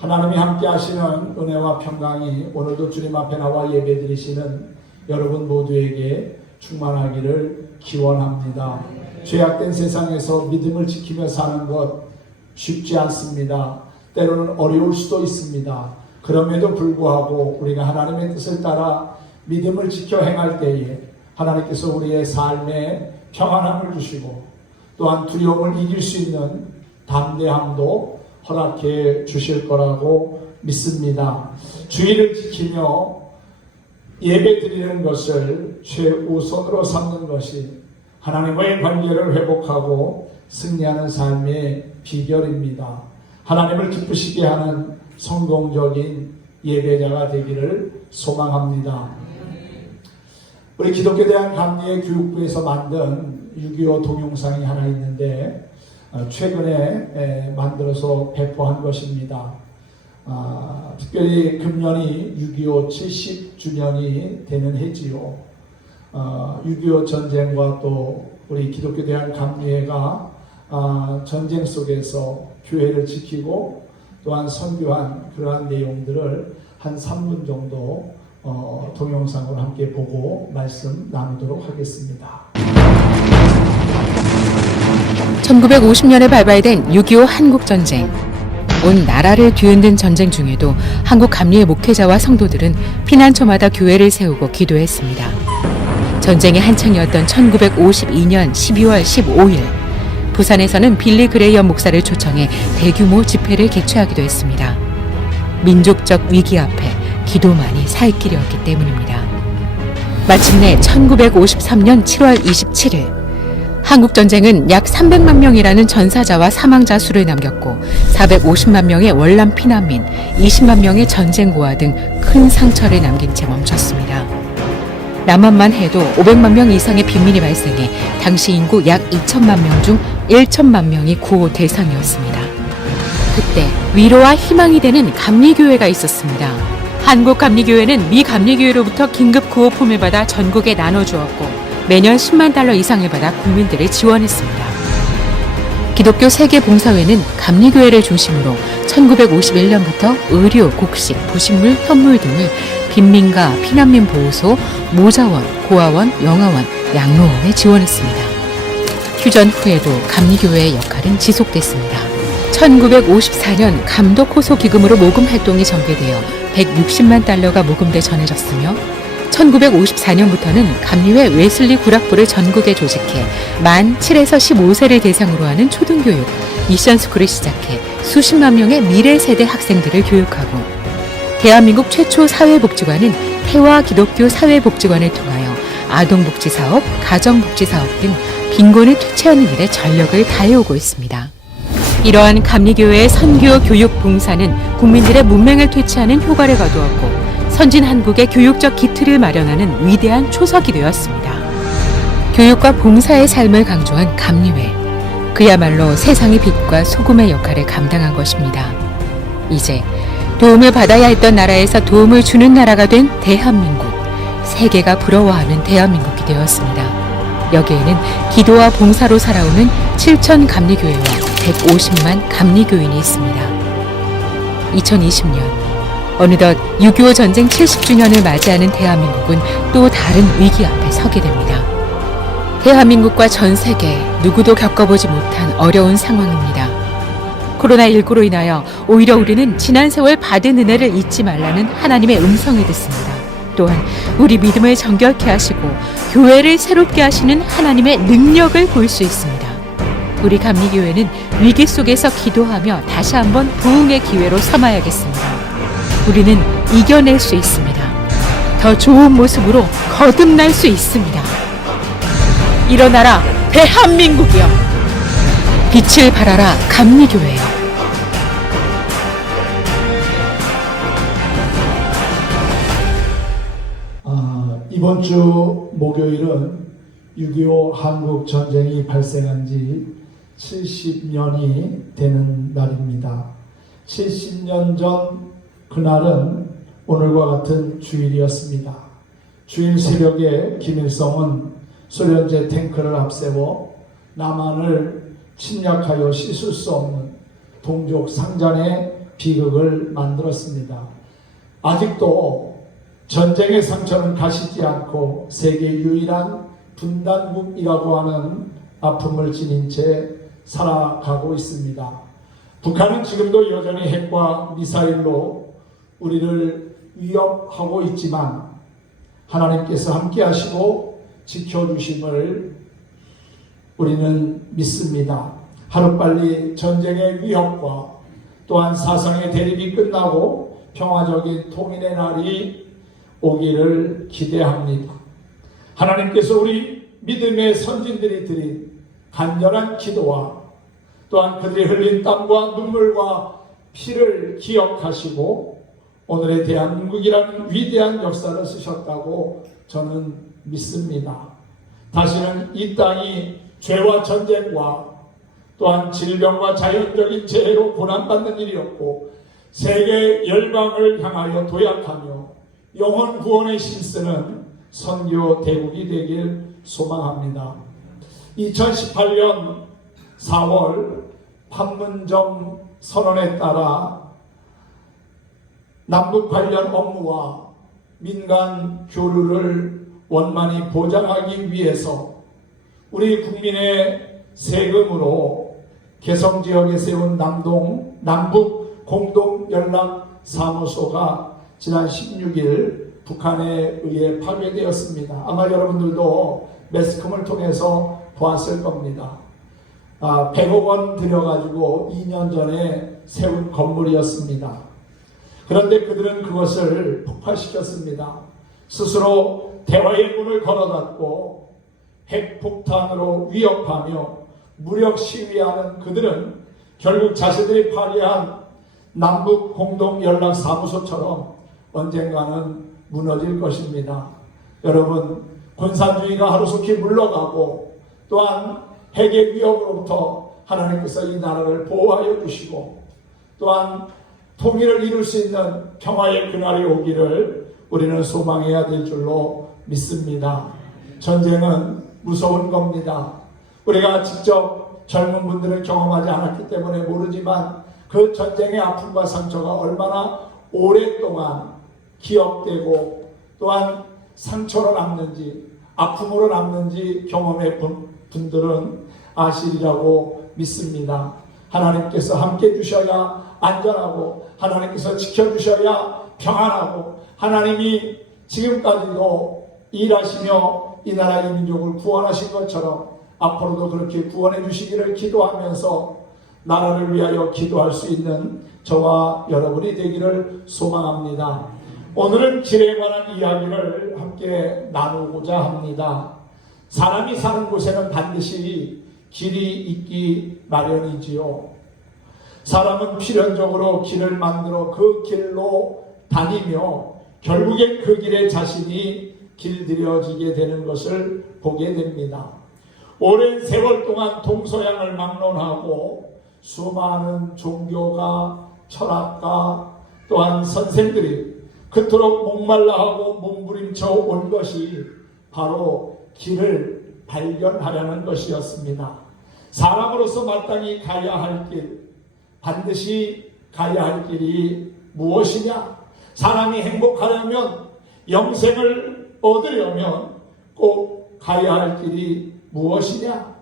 하나님이 함께 하시는 은혜와 평강이 오늘도 주님 앞에 나와 예배드리시는 여러분 모두에게 충만하기를 기원합니다. 죄악된 세상에서 믿음을 지키며 사는 것 쉽지 않습니다. 때로는 어려울 수도 있습니다. 그럼에도 불구하고 우리가 하나님의 뜻을 따라 믿음을 지켜 행할 때에 하나님께서 우리의 삶에 평안함을 주시고 또한 두려움을 이길 수 있는 담대함도 허락해 주실 거라고 믿습니다. 주의를 지키며 예배 드리는 것을 최우선으로 삼는 것이 하나님과의 관계를 회복하고 승리하는 삶의 비결입니다. 하나님을 기쁘시게 하는 성공적인 예배자가 되기를 소망합니다. 우리 기독교 대한 감리회 교육부에서 만든 6.25 동영상이 하나 있는데 최근에 만들어서 배포한 것입니다. 특별히 금년이 6.25 70주년이 되는 해지요. 6.25 전쟁과 또 우리 기독교 대한 감리회가 전쟁 속에서 교회를 지키고 또한 선교한 그러한 내용들을 한 3분 정도 동영상으로 함께 보고 말씀 나누도록 하겠습니다. 1950년에 발발된 6.25 한국전쟁. 온 나라를 뒤흔든 전쟁 중에도 한국 감리회 목회자와 성도들은 피난처마다 교회를 세우고 기도했습니다. 전쟁이 한창이었던 1952년 12월 15일 부산에서는 빌리 그레이엄 목사를 초청해 대규모 집회를 개최하기도 했습니다. 민족적 위기 앞에 기도만이 살 길이었기 때문입니다. 마침내 1953년 7월 27일 한국전쟁은 약 300만 명이라는 전사자와 사망자 수를 남겼고 450만 명의 월남 피난민, 20만 명의 전쟁고아 등 큰 상처를 남긴 채 멈췄습니다. 남한만 해도 500만 명 이상의 빈민이 발생해 당시 인구 약 2천만 명 중 1천만 명이 구호 대상이었습니다. 그때 위로와 희망이 되는 감리교회가 있었습니다. 한국감리교회는 미 감리교회로부터 긴급 구호품을 받아 전국에 나눠주었고 매년 10만 달러 이상을 받아 국민들을 지원했습니다. 기독교 세계봉사회는 감리교회를 중심으로 1951년부터 의료, 곡식, 부식물, 현물 등을 빈민가, 피난민 보호소, 모자원, 고아원, 영아원, 양로원에 지원했습니다. 휴전 후에도 감리교회의 역할은 지속됐습니다. 1954년 감독 호소 기금으로 모금 활동이 전개되어 160만 달러가 모금돼 전해졌으며 1954년부터는 감리회 웨슬리 구락부를 전국에 조직해 만 7에서 15세를 대상으로 하는 초등교육, 미션스쿨을 시작해 수십만 명의 미래 세대 학생들을 교육하고 대한민국 최초 사회복지관은 태화 기독교 사회복지관을 통하여 아동복지사업, 가정복지사업 등 빈곤을 퇴치하는 일에 전력을 다해오고 있습니다. 이러한 감리교회의 선교 교육 봉사는 국민들의 문맹을 퇴치하는 효과를 거두었고 선진 한국의 교육적 기틀을 마련하는 위대한 초석이 되었습니다. 교육과 봉사의 삶을 강조한 감리회. 그야말로 세상의 빛과 소금의 역할을 감당한 것입니다. 이제 도움을 받아야 했던 나라에서 도움을 주는 나라가 된 대한민국. 세계가 부러워하는 대한민국이 되었습니다. 여기에는 기도와 봉사로 살아오는 7천 감리교회와 150만 감리교인이 있습니다. 2020년 어느덧 6.25 전쟁 70주년을 맞이하는 대한민국은 또 다른 위기 앞에 서게 됩니다. 대한민국과 전 세계 누구도 겪어보지 못한 어려운 상황입니다. 코로나19로 인하여 오히려 우리는 지난 세월 받은 은혜를 잊지 말라는 하나님의 음성을 듣습니다. 또한 우리 믿음을 정결케 하시고 교회를 새롭게 하시는 하나님의 능력을 볼 수 있습니다. 우리 감리교회는 위기 속에서 기도하며 다시 한번 부흥의 기회로 삼아야겠습니다. 우리는 이겨낼 수 있습니다. 더 좋은 모습으로 거듭날 수 있습니다. 일어나라 대한민국이여. 빛을 발하라 감리교회여. 이번 주 목요일은 6.25 한국 전쟁이 발생한 지 70년이 되는 날입니다. 70년 전 그날은 오늘과 같은 주일이었습니다. 주일 새벽에 김일성은 소련제 탱크를 앞세워 남한을 침략하여 씻을 수 없는 동족 상잔의 비극을 만들었습니다. 아직도 전쟁의 상처는 가시지 않고 세계 유일한 분단국이라고 하는 아픔을 지닌 채 살아가고 있습니다. 북한은 지금도 여전히 핵과 미사일로 우리를 위협하고 있지만 하나님께서 함께 하시고 지켜주심을 우리는 믿습니다. 하루빨리 전쟁의 위협과 또한 사상의 대립이 끝나고 평화적인 통일의 날이 오기를 기대합니다. 하나님께서 우리 믿음의 선진들이 드린 간절한 기도와 또한 그들이 흘린 땀과 눈물과 피를 기억하시고 오늘의 대한민국이라는 위대한 역사를 쓰셨다고 저는 믿습니다. 다시는 이 땅이 죄와 전쟁과 또한 질병과 자연적인 재해로 고난받는 일이 없고 세계 열방을 향하여 도약하며 영혼 구원의 신쓰는 선교 대국이 되길 소망합니다. 2018년 4월 판문점 선언에 따라 남북 관련 업무와 민간 교류를 원만히 보장하기 위해서 우리 국민의 세금으로 개성지역에 세운 남북 공동연락사무소가 지난 16일 북한에 의해 파괴되었습니다. 아마 여러분들도 매스컴을 통해서 보았을 겁니다. 100억 원 들여가지고 2년 전에 세운 건물이었습니다. 그런데 그들은 그것을 폭파시켰습니다. 스스로 대화의 문을 걸어닫고 핵폭탄으로 위협하며 무력 시위하는 그들은 결국 자신들이 파괴한 남북 공동연락사무소처럼 언젠가는 무너질 것입니다. 여러분, 공산주의가 하루속히 물러가고 또한 핵의 위협으로부터 하나님께서 이 나라를 보호하여 주시고 또한 통일을 이룰 수 있는 평화의 그날이 오기를 우리는 소망해야 될 줄로 믿습니다. 전쟁은 무서운 겁니다. 우리가 직접 젊은 분들은 경험하지 않았기 때문에 모르지만 그 전쟁의 아픔과 상처가 얼마나 오랫동안 기억되고 또한 상처로 남는지 아픔으로 남는지 경험해 본 분들은 아시리라고 믿습니다. 하나님께서 함께 주셔야 안전하고 하나님께서 지켜주셔야 평안하고 하나님이 지금까지도 일하시며 이 나라 이 민족을 구원하신 것처럼 앞으로도 그렇게 구원해 주시기를 기도하면서 나라를 위하여 기도할 수 있는 저와 여러분이 되기를 소망합니다. 오늘은 길에 관한 이야기를 함께 나누고자 합니다. 사람이 사는 곳에는 반드시 길이 있기 마련이지요. 사람은 필연적으로 길을 만들어 그 길로 다니며 결국엔 그 길에 자신이 길들여지게 되는 것을 보게 됩니다. 오랜 세월 동안 동서양을 막론하고 수많은 종교가 철학가 또한 선생들이 그토록 목말라하고 몸부림쳐 온 것이 바로 길을 발견하려는 것이었습니다. 사람으로서 마땅히 가야 할 길, 반드시 가야 할 길이 무엇이냐? 사람이 행복하려면, 영생을 얻으려면 꼭 가야 할 길이 무엇이냐?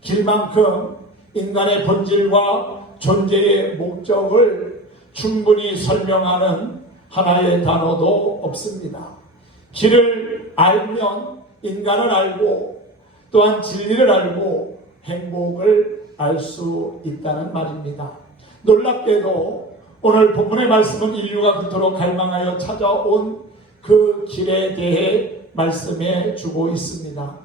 길만큼 인간의 본질과 존재의 목적을 충분히 설명하는 하나의 단어도 없습니다. 길을 알면 인간을 알고 또한 진리를 알고 행복을 알 수 있다는 말입니다. 놀랍게도 오늘 본문의 말씀은 인류가 그토록 갈망하여 찾아온 그 길에 대해 말씀해 주고 있습니다.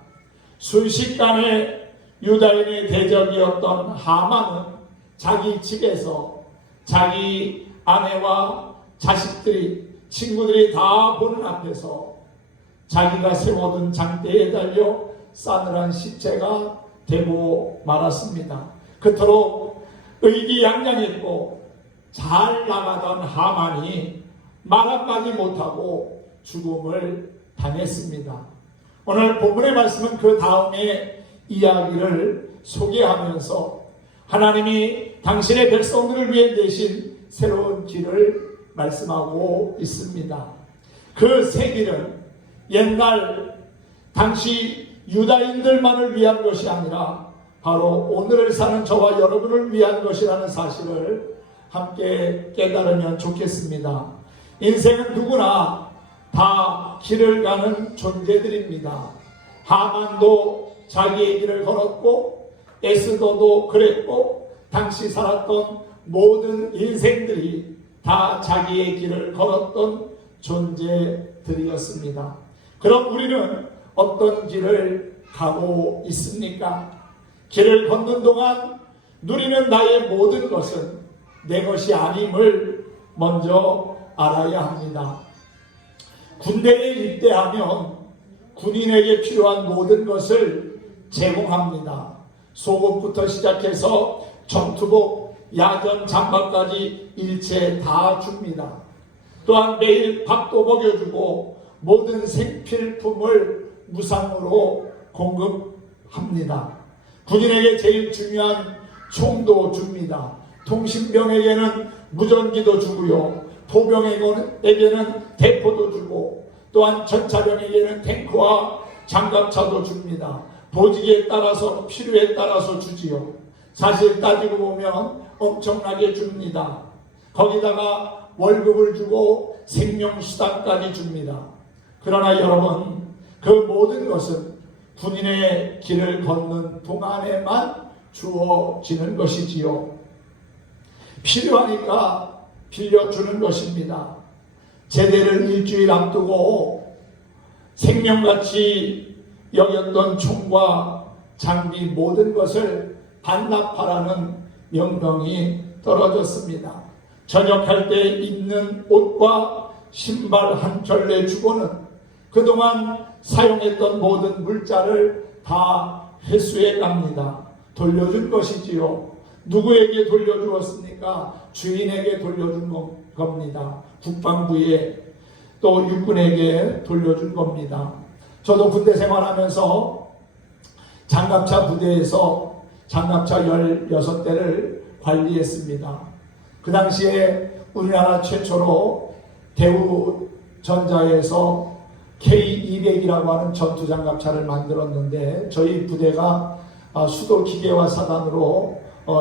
순식간에 유다인의 대적이었던 하만은 자기 집에서 자기 아내와 자식들이 친구들이 다 보는 앞에서 자기가 세워둔 장대에 달려 싸늘한 시체가 되고 말았습니다. 그토록 의기양양했고 잘 나가던 하만이 말 한마디 못하고 죽음을 당했습니다. 오늘 본문의 말씀은 그 다음에 이야기를 소개하면서 하나님이 당신의 백성들을 위해 내신 새로운 길을 말씀하고 있습니다. 그 새 길은 옛날 당시 유다인들만을 위한 것이 아니라 바로 오늘을 사는 저와 여러분을 위한 것이라는 사실을 함께 깨달으면 좋겠습니다. 인생은 누구나 다 길을 가는 존재들입니다. 하만도 자기의 길을 걸었고 에스더도 그랬고 당시 살았던 모든 인생들이 다 자기의 길을 걸었던 존재들이었습니다. 그럼 우리는 어떤 길을 가고 있습니까? 길을 걷는 동안 누리는 나의 모든 것은 내 것이 아님을 먼저 알아야 합니다. 군대에 입대하면 군인에게 필요한 모든 것을 제공합니다. 속옷부터 시작해서 전투복, 야전 장갑까지 일체 다 줍니다. 또한 매일 밥도 먹여주고 모든 생필품을 무상으로 공급합니다. 군인에게 제일 중요한 총도 줍니다. 통신병에게는 무전기도 주고요. 포병에게는 대포도 주고 또한 전차병에게는 탱크와 장갑차도 줍니다. 보직에 따라서 필요에 따라서 주지요. 사실 따지고 보면 엄청나게 줍니다. 거기다가 월급을 주고 생명수당까지 줍니다. 그러나 여러분, 그 모든 것은 군인의 길을 걷는 동안에만 주어지는 것이지요. 필요하니까 빌려주는 것입니다. 제대를 일주일 앞두고 생명같이 여겼던 총과 장비 모든 것을 반납하라는 명령이 떨어졌습니다. 전역할 때 입는 옷과 신발 한 켤레 주고는 그동안 사용했던 모든 물자를 다 회수해 갑니다. 돌려준 것이지요. 누구에게 돌려주었습니까? 주인에게 돌려준 겁니다. 국방부에 또 육군에게 돌려준 겁니다. 저도 군대 생활하면서 장갑차 부대에서 장갑차 16대를 관리했습니다. 그 당시에 우리나라 최초로 대우전자에서 K200이라고 하는 전투장갑차를 만들었는데 저희 부대가 수도 기계화 사단으로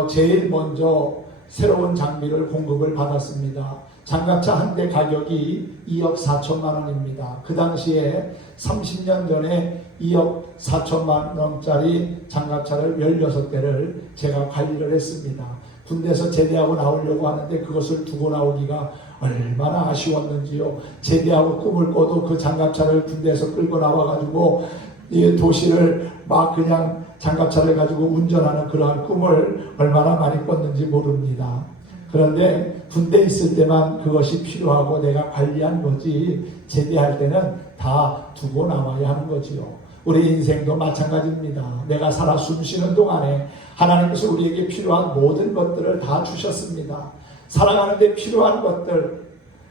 제일 먼저 새로운 장비를 공급을 받았습니다. 장갑차 한 대 가격이 2억 4천만 원입니다. 그 당시에 30년 전에 2억 4천만 원짜리 장갑차를 16대를 제가 관리를 했습니다. 군대에서 제대하고 나오려고 하는데 그것을 두고 나오기가 얼마나 아쉬웠는지요. 제대하고 꿈을 꿔도 그 장갑차를 군대에서 끌고 나와가지고 이 도시를 막 그냥 장갑차를 가지고 운전하는 그러한 꿈을 얼마나 많이 꿨는지 모릅니다. 그런데 군대에 있을 때만 그것이 필요하고 내가 관리한 거지 제대할 때는 다 두고 나와야 하는 거지요. 우리 인생도 마찬가지입니다. 내가 살아 숨쉬는 동안에 하나님께서 우리에게 필요한 모든 것들을 다 주셨습니다. 살아가는데 필요한 것들,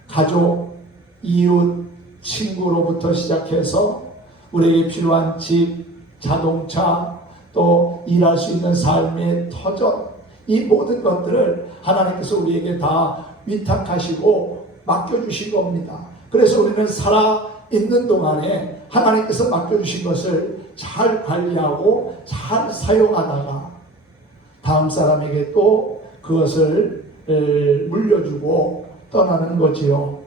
가족, 이웃, 친구로부터 시작해서 우리에게 필요한 집, 자동차, 또 일할 수 있는 삶의 터전, 이 모든 것들을 하나님께서 우리에게 다 위탁하시고 맡겨주신 겁니다. 그래서 우리는 살아있는 동안에 하나님께서 맡겨주신 것을 잘 관리하고 잘 사용하다가 다음 사람에게 또 그것을 물려주고 떠나는 거지요.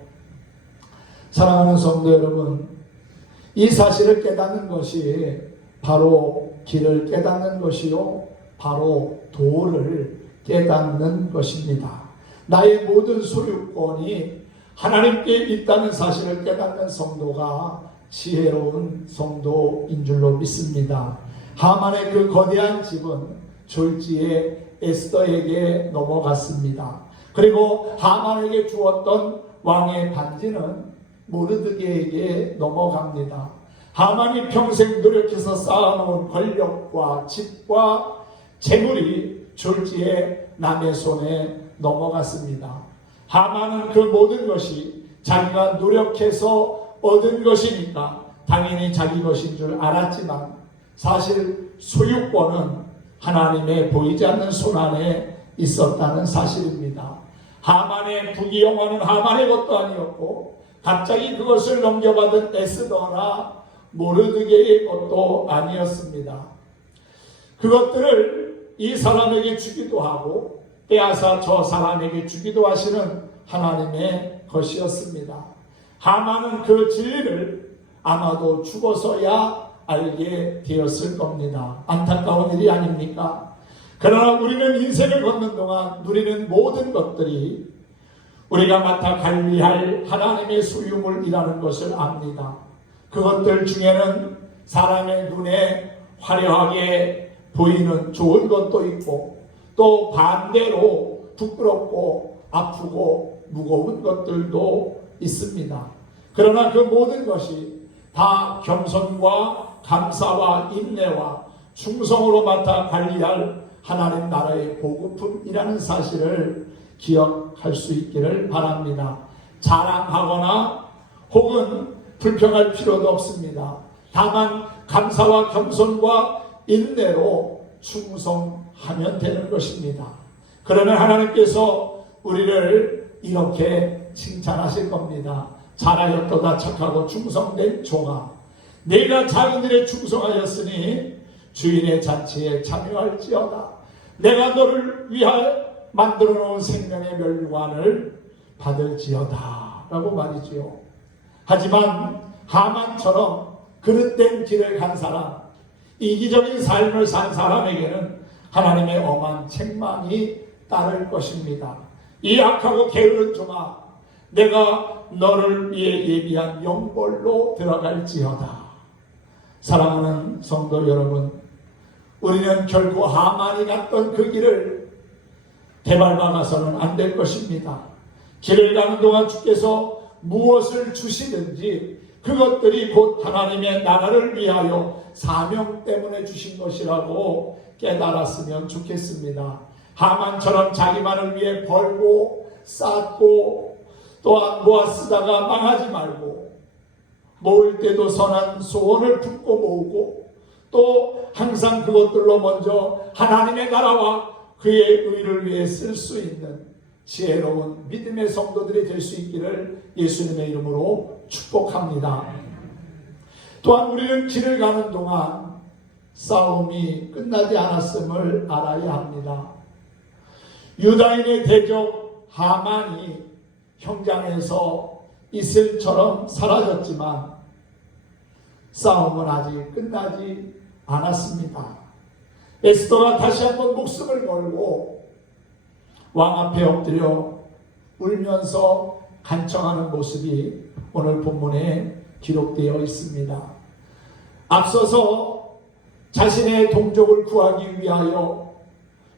사랑하는 성도 여러분, 이 사실을 깨닫는 것이 바로 길을 깨닫는 것이요, 바로 도를 깨닫는 것입니다. 나의 모든 소유권이 하나님께 있다는 사실을 깨닫는 성도가 지혜로운 성도인 줄로 믿습니다. 하만의 그 거대한 집은 졸지에 에스더에게 넘어갔습니다. 그리고 하만에게 주었던 왕의 반지는 모르드게에게 넘어갑니다. 하만이 평생 노력해서 쌓아놓은 권력과 집과 재물이 졸지에 남의 손에 넘어갔습니다. 하만은 그 모든 것이 자기가 노력해서 얻은 것이니까 당연히 자기 것인 줄 알았지만 사실 소유권은 하나님의 보이지 않는 손 안에 있었다는 사실입니다. 하만의 부귀영화는 하만의 것도 아니었고 갑자기 그것을 넘겨받은 에스더나 모르드게의 것도 아니었습니다. 그것들을 이 사람에게 주기도 하고 빼앗아 저 사람에게 주기도 하시는 하나님의 것이었습니다. 하만은 그 진리를 아마도 죽어서야 알게 되었을 겁니다. 안타까운 일이 아닙니까? 그러나 우리는 인생을 걷는 동안 누리는 모든 것들이 우리가 맡아 관리할 하나님의 소유물이라는 것을 압니다. 그것들 중에는 사람의 눈에 화려하게 보이는 좋은 것도 있고 또 반대로 부끄럽고 아프고 무거운 것들도 있습니다. 그러나 그 모든 것이 다 겸손과 감사와 인내와 충성으로 맡아 관리할 하나님 나라의 보급품이라는 사실을 기억할 수 있기를 바랍니다. 자랑하거나 혹은 불평할 필요도 없습니다. 다만 감사와 겸손과 인내로 충성하면 되는 것입니다. 그러면 하나님께서 우리를 이렇게 칭찬하실 겁니다. 잘하였도다 착하고 충성된 종아, 내가 자기들에 충성하였으니 주인의 잔치에 참여할지어다. 내가 너를 위하여 만들어 놓은 생명의 멸관을 받을지어다 라고 말이지요. 하지만 하만처럼 그릇된 길을 간 사람, 이기적인 삶을 산 사람에게는 하나님의 엄한 책망이 따를 것입니다. 이 악하고 게으른 종아, 내가 너를 위해 예비한 영벌로 들어갈지어다. 사랑하는 성도 여러분, 우리는 결코 하만이 갔던 그 길을 되밟아가서는 안 될 것입니다. 길을 가는 동안 주께서 무엇을 주시든지 그것들이 곧 하나님의 나라를 위하여 사명 때문에 주신 것이라고 깨달았으면 좋겠습니다. 하만처럼 자기만을 위해 벌고 쌓고 또한 모아 쓰다가 망하지 말고 모을 때도 선한 소원을 품고 모으고 또 항상 그것들로 먼저 하나님의 나라와 그의 의를 위해 쓸 수 있는 지혜로운 믿음의 성도들이 될 수 있기를 예수님의 이름으로 축복합니다. 또한 우리는 길을 가는 동안 싸움이 끝나지 않았음을 알아야 합니다. 유다인의 대적 하만이 현장에서 이슬처럼 사라졌지만 싸움은 아직 끝나지 않았습니다. 에스더가 다시 한번 목숨을 걸고 왕 앞에 엎드려 울면서 간청하는 모습이 오늘 본문에 기록되어 있습니다. 앞서서 자신의 동족을 구하기 위하여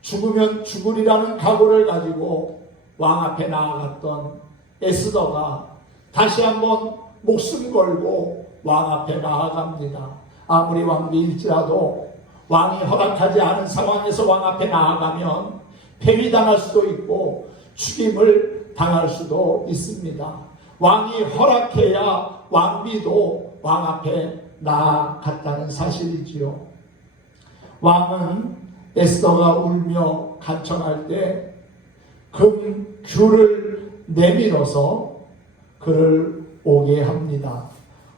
죽으면 죽으리라는 각오를 가지고 왕 앞에 나아갔던 에스더가 다시 한번 목숨 걸고 왕 앞에 나아갑니다. 아무리 왕비일지라도 왕이 허락하지 않은 상황에서 왕 앞에 나아가면 폐위당할 수도 있고 죽임을 당할 수도 있습니다. 왕이 허락해야 왕비도 왕 앞에 나아갔다는 사실이지요. 왕은 에스더가 울며 간청할 때 금규를 내밀어서 그를 오게 합니다.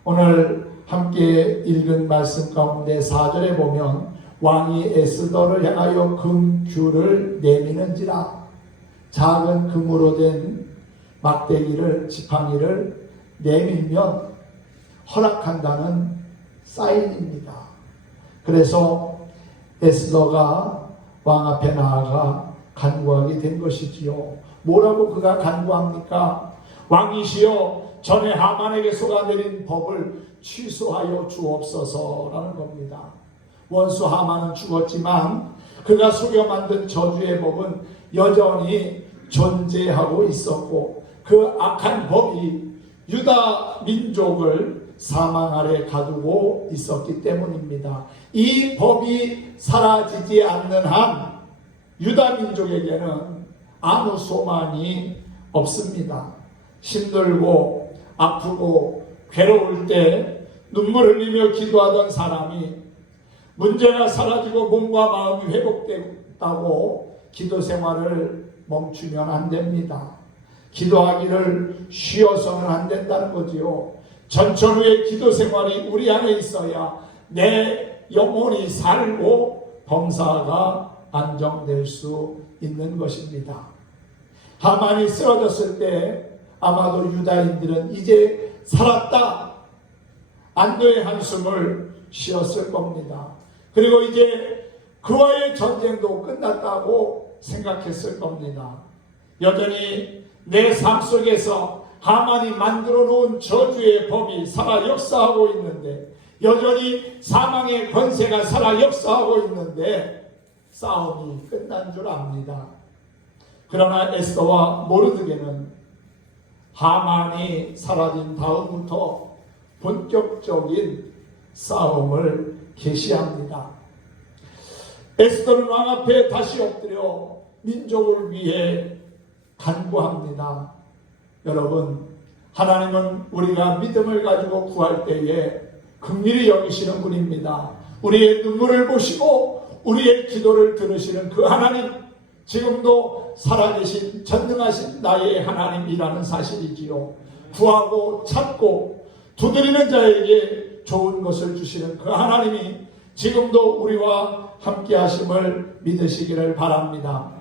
오늘 함께 읽은 말씀 가운데 4절에 보면 왕이 에스더를 향하여 금규를 내미는지라, 작은 금으로 된 막대기를 지팡이를 내밀면 허락한다는 사인입니다. 그래서 에스더가 왕 앞에 나아가 간구하게 된 것이지요. 뭐라고 그가 간구합니까? 왕이시여, 전에 하만에게 쏟아내린 법을 취소하여 주옵소서라는 겁니다. 원수 하만은 죽었지만 그가 속여 만든 저주의 법은 여전히 존재하고 있었고 그 악한 법이 유다 민족을 사망 아래 가두고 있었기 때문입니다. 이 법이 사라지지 않는 한 유다 민족에게는 아무 소망이 없습니다. 힘들고 아프고 괴로울 때 눈물 흘리며 기도하던 사람이 문제가 사라지고 몸과 마음이 회복됐다고 기도 생활을 멈추면 안 됩니다. 기도하기를 쉬어서는 안 된다는 거지요. 전천후의 기도 생활이 우리 안에 있어야 내 영혼이 살고 범사가 안정될 수 있는 것입니다. 하만이 쓰러졌을 때 아마도 유다인들은 이제 살았다, 안도의 한숨을 쉬었을 겁니다. 그리고 이제 그와의 전쟁도 끝났다고 생각했을 겁니다. 여전히 내 삶 속에서 하만이 만들어 놓은 저주의 법이 살아 역사하고 있는데, 여전히 사망의 권세가 살아 역사하고 있는데 싸움이 끝난 줄 압니다. 그러나 에스더와 모르드게는 하만이 사라진 다음부터 본격적인 싸움을 개시합니다. 에스더는 왕 앞에 다시 엎드려 민족을 위해 간구합니다. 여러분, 하나님은 우리가 믿음을 가지고 구할 때에 긍휼히 여기시는 분입니다. 우리의 눈물을 보시고 우리의 기도를 들으시는 그 하나님, 지금도 살아계신 전능하신 나의 하나님이라는 사실이지요. 구하고 찾고 두드리는 자에게 좋은 것을 주시는 그 하나님이 지금도 우리와 함께 하심을 믿으시기를 바랍니다.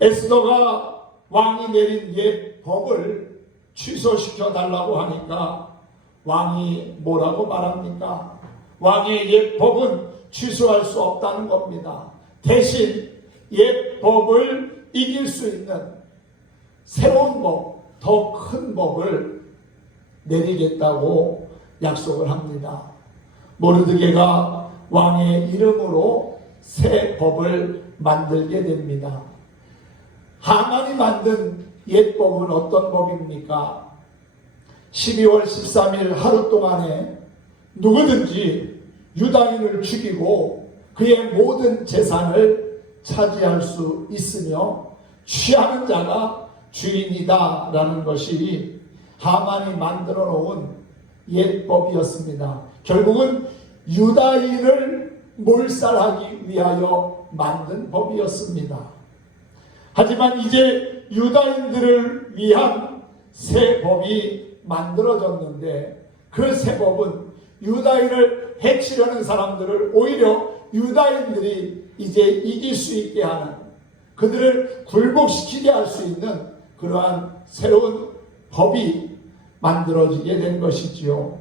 에스더가 왕이 내린 옛 법을 취소시켜 달라고 하니까 왕이 뭐라고 말합니까? 왕의 옛 법은 취소할 수 없다는 겁니다. 대신 옛 법을 이길 수 있는 새로운 법, 더 큰 법을 내리겠다고 약속을 합니다. 모르드게가 왕의 이름으로 새 법을 만들게 됩니다. 하만이 만든 옛 법은 어떤 법입니까? 12월 13일 하루 동안에 누구든지 유다인을 죽이고 그의 모든 재산을 차지할 수 있으며 취하는 자가 주인이다 라는 것이 하만이 만들어 놓은 옛법이었습니다. 결국은 유다인을 몰살하기 위하여 만든 법이었습니다. 하지만 이제 유다인들을 위한 새 법이 만들어졌는데, 그 새 법은 유다인을 해치려는 사람들을 오히려 유다인들이 이제 이길 수 있게 하는, 그들을 굴복시키게 할 수 있는 그러한 새로운 법이 만들어지게 된 것이지요.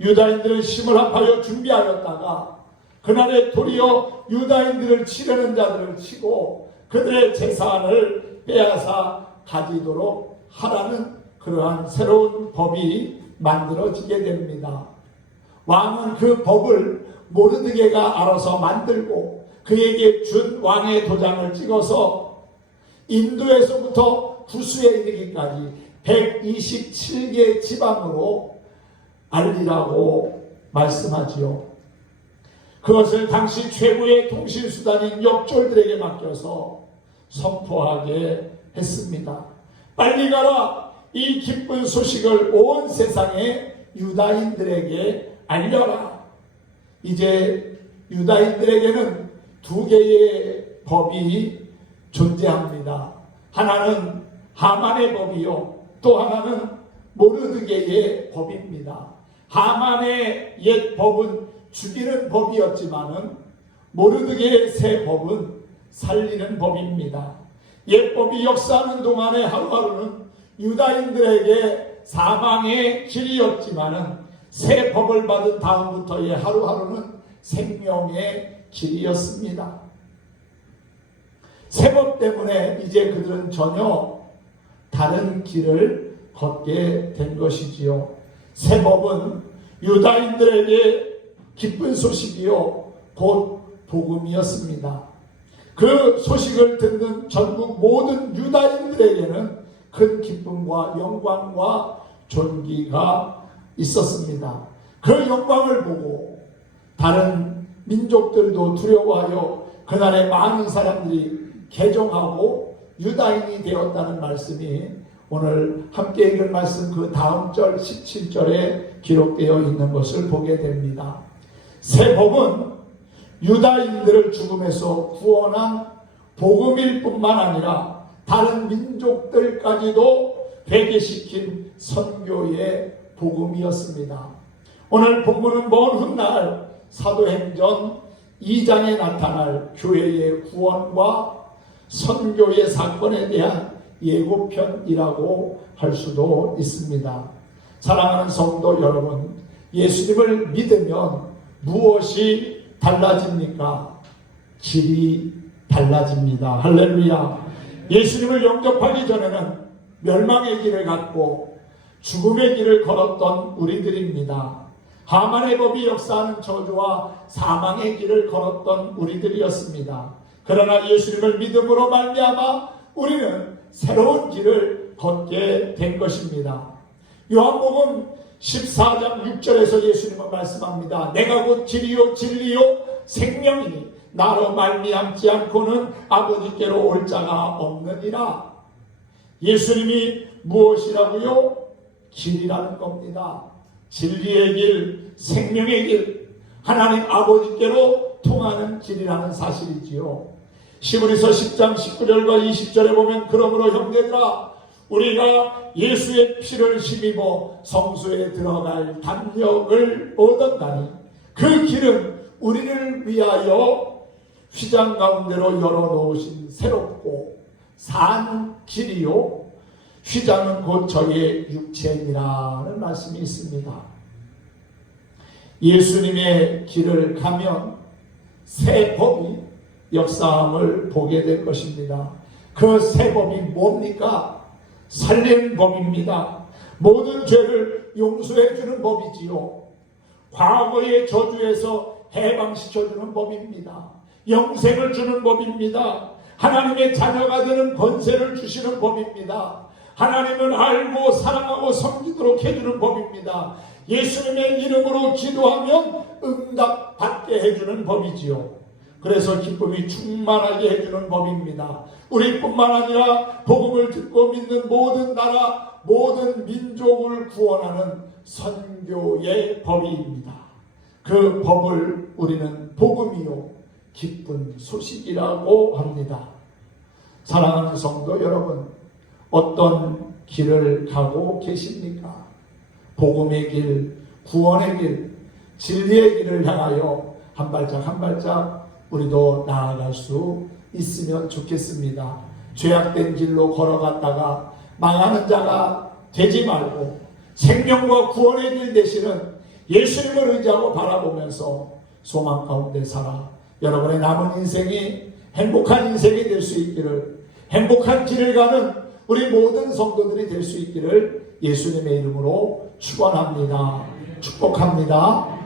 유다인들은 힘을 합하여 준비하였다가 그날에 도리어 유다인들을 치려는 자들을 치고 그들의 재산을 빼앗아 가지도록 하라는 그러한 새로운 법이 만들어지게 됩니다. 왕은 그 법을 모르드게가 알아서 만들고 그에게 준 왕의 도장을 찍어서 인도에서부터 구수에 이르기까지 127개 지방으로 알리라고 말씀하지요. 그것을 당시 최고의 통신수단인 역졸들에게 맡겨서 선포하게 했습니다. 빨리 가라! 이 기쁜 소식을 온 세상의 유다인들에게 알려라! 이제 유다인들에게는 두 개의 법이 존재합니다. 하나는 하만의 법이요, 또 하나는 모르드게의 법입니다. 하만의 옛 법은 죽이는 법이었지만은 모르드게의 새 법은 살리는 법입니다. 옛 법이 역사하는 동안에 하루하루는 유다인들에게 사망의 길이었지만은 새 법을 받은 다음부터의 하루하루는 생명의 길이었습니다. 새 법 때문에 이제 그들은 전혀 다른 길을 걷게 된 것이지요. 새 법은 유다인들에게 기쁜 소식이요, 곧 복음이었습니다. 그 소식을 듣는 전국 모든 유다인들에게는 큰 기쁨과 영광과 존귀가 있었습니다. 그 영광을 보고 다른 민족들도 두려워하여 그날에 많은 사람들이 개종하고 유다인이 되었다는 말씀이 오늘 함께 읽은 말씀 그 다음 절 17절에 기록되어 있는 것을 보게 됩니다. 새 법은 유다인들을 죽음에서 구원한 복음일 뿐만 아니라 다른 민족들까지도 회개시킨 선교의 복음이었습니다. 오늘 본문은 먼 훗날 사도행전 2장에 나타날 교회의 구원과 선교의 사건에 대한 예고편이라고 할 수도 있습니다. 사랑하는 성도 여러분, 예수님을 믿으면 무엇이 달라집니까? 길이 달라집니다. 할렐루야. 예수님을 영접하기 전에는 멸망의 길을 갖고 죽음의 길을 걸었던 우리들입니다. 하만의 법이 역사하는 저주와 사망의 길을 걸었던 우리들이었습니다. 그러나 예수님을 믿음으로 말미암아 우리는 새로운 길을 걷게 된 것입니다. 요한복음 14장 6절에서 예수님은 말씀합니다. 내가 곧 길이요 진리요 생명이니 나로 말미암지 않고는 아버지께로 올 자가 없느니라. 예수님이 무엇이라고요? 길이라는 겁니다. 진리의 길, 생명의 길, 하나님 아버지께로 통하는 길이라는 사실이지요. 시므리서 10장 19절과 20절에 보면 그러므로 형제들아 우리가 예수의 피를 힘입어 성소에 들어갈 담력을 얻었다니 그 길은 우리를 위하여 휘장 가운데로 열어놓으신 새롭고 산 길이요 휘장은 곧 저희의 육체니라는 말씀이 있습니다. 예수님의 길을 가면 새 법이 역사함을 보게 될 것입니다. 그 새 법이 뭡니까? 살리는 법입니다. 모든 죄를 용서해 주는 법이지요. 과거의 저주에서 해방시켜주는 법입니다. 영생을 주는 법입니다. 하나님의 자녀가 되는 권세를 주시는 법입니다. 하나님을 알고 사랑하고 섬기도록 해주는 법입니다. 예수님의 이름으로 기도하면 응답받게 해주는 법이지요. 그래서 기쁨이 충만하게 해주는 법입니다. 우리뿐만 아니라 복음을 듣고 믿는 모든 나라, 모든 민족을 구원하는 선교의 법입니다. 그 법을 우리는 복음이요 기쁜 소식이라고 합니다. 사랑하는 성도 여러분, 어떤 길을 가고 계십니까? 복음의 길, 구원의 길, 진리의 길을 향하여 한 발짝 한 발짝 우리도 나아갈 수 있으면 좋겠습니다. 죄악된 길로 걸어갔다가 망하는 자가 되지 말고 생명과 구원의 길 되시는 예수님을 의지하고 바라보면서 소망 가운데 살아 여러분의 남은 인생이 행복한 인생이 될 수 있기를, 행복한 길을 가는 우리 모든 성도들이 될 수 있기를 예수님의 이름으로 축원합니다. 축복합니다.